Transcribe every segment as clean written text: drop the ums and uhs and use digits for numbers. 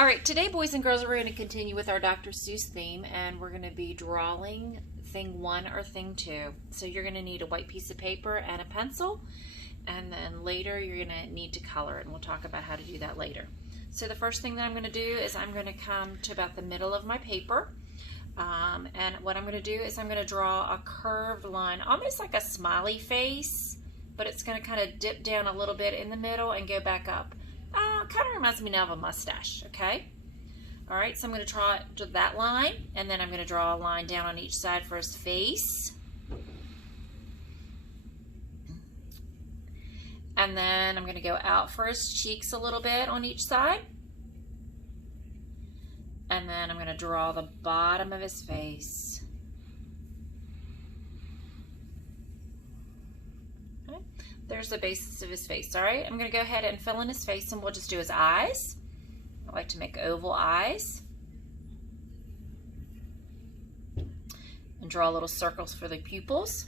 All right, today, boys and girls, we're going to continue with our Dr. Seuss theme, and we're going to be drawing thing 1 or thing 2. So you're going to need a white piece of paper and a pencil, and then later you're going to need to color it, and we'll talk about how to do that later. So the first thing that I'm going to do is I'm going to come to about the middle of my paper, and what I'm going to do is I'm going to draw a curved line, almost like a smiley face, but it's going to kind of dip down a little bit in the middle and go back up. Kind of reminds me now of a mustache, okay? All right, so I'm going to draw that line, and then I'm going to draw a line down on each side for his face. And then I'm going to go out for his cheeks a little bit on each side. And then I'm going to draw the bottom of his face. Okay. There's the basis of his face. All right, I'm going to go ahead and fill in his face, and we'll just do his eyes. I like to make oval eyes. And draw little circles for the pupils.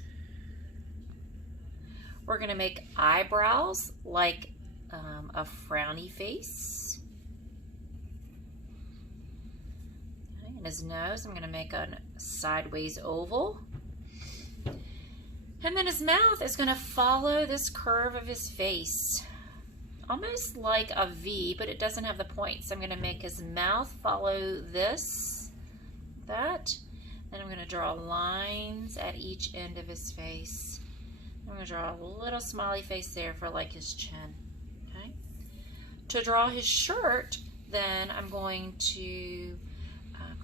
We're going to make eyebrows like a frowny face. Okay, and his nose, I'm going to make a sideways oval. And then his mouth is going to follow this curve of his face, almost like a V, but it doesn't have the points. I'm going to make his mouth follow that. Then I'm going to draw lines at each end of his face. I'm going to draw a little smiley face there for like his chin. Okay. To draw his shirt, then I'm going to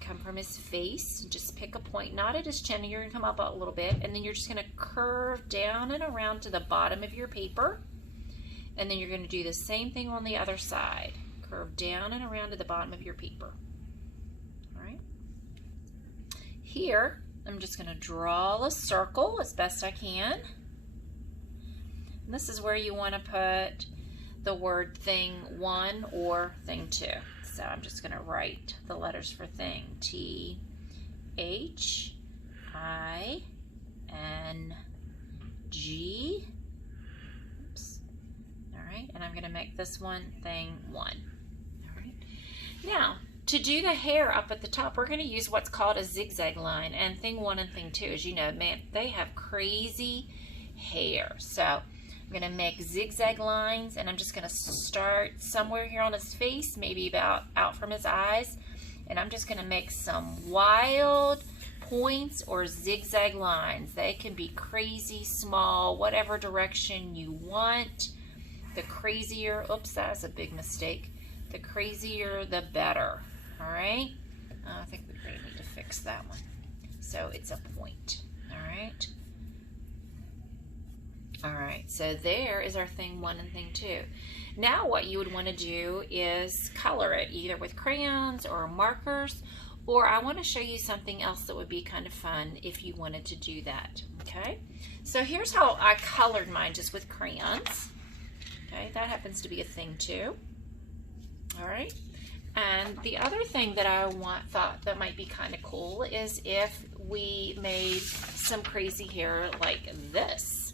come from his face, just pick a point, not at his chin, and you're going to come up a little bit, and then you're just going to curve down and around to the bottom of your paper, and then you're going to do the same thing on the other side. Curve down and around to the bottom of your paper. All right. Here, I'm just going to draw a circle as best I can. And this is where you want to put the word thing 1 or thing 2. So I'm just going to write the letters for thing. T, H, I, N, G. Oops. All right, and I'm going to make this one thing 1. All right. Now, to do the hair up at the top, we're going to use what's called a zigzag line. And thing 1 and thing 2, as you know, man, they have crazy hair. So I'm going to make zigzag lines, and I'm just going to start somewhere here on his face, maybe about out from his eyes, and I'm just going to make some wild points or zigzag lines. They can be crazy, small, whatever direction you want. The crazier, oops, that's a big mistake. The crazier, the better. All right? I think we're going to need to fix that one. So it's a point. All right? All right, so there is our thing 1 and thing 2. Now what you would want to do is color it, either with crayons or markers, or I want to show you something else that would be kind of fun if you wanted to do that, okay? So here's how I colored mine, just with crayons. Okay, that happens to be a thing 2. All right, and the other thing that I thought that might be kind of cool is if we made some crazy hair like this.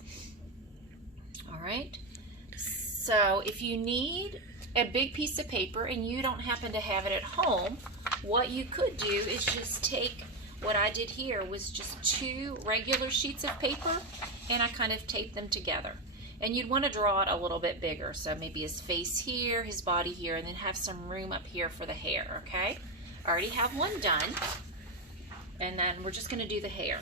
All right, so if you need a big piece of paper and you don't happen to have it at home, what you could do is just take, what I did here was just 2 regular sheets of paper, and I kind of taped them together. And you'd want to draw it a little bit bigger, so maybe his face here, his body here, and then have some room up here for the hair, okay? I already have one done, and then we're just going to do the hair.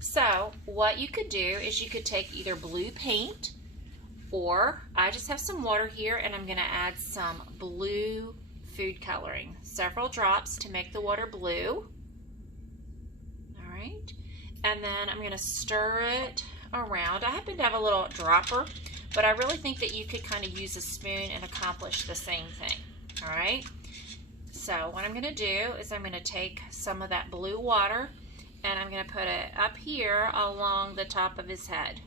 So what you could do is you could take either blue paint, or I just have some water here, and I'm going to add some blue food coloring. Several drops to make the water blue. All right. And then I'm going to stir it around. I happen to have a little dropper, but I really think that you could kind of use a spoon and accomplish the same thing. All right. So what I'm going to do is I'm going to take some of that blue water, and I'm going to put it up here along the top of his head.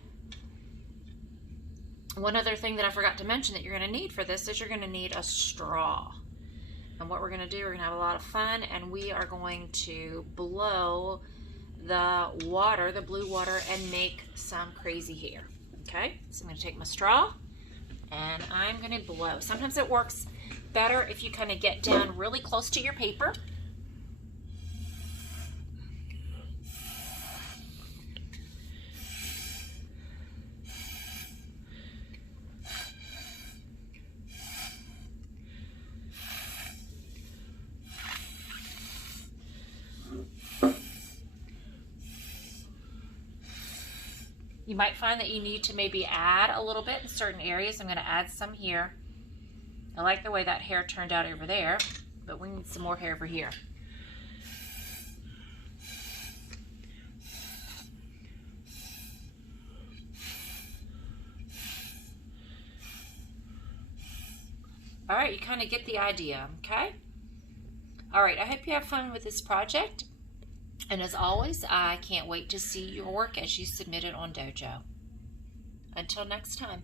One other thing that I forgot to mention that you're going to need for this is you're going to need a straw. And what we're going to do, we're going to have a lot of fun, and we are going to blow the water, the blue water, and make some crazy hair. Okay, so I'm going to take my straw, and I'm going to blow. Sometimes it works better if you kind of get down really close to your paper. You might find that you need to maybe add a little bit in certain areas. I'm going to add some here. I like the way that hair turned out over there, but we need some more hair over here. All right, you kind of get the idea, okay? All right, I hope you have fun with this project. And as always, I can't wait to see your work as you submit it on Dojo. Until next time.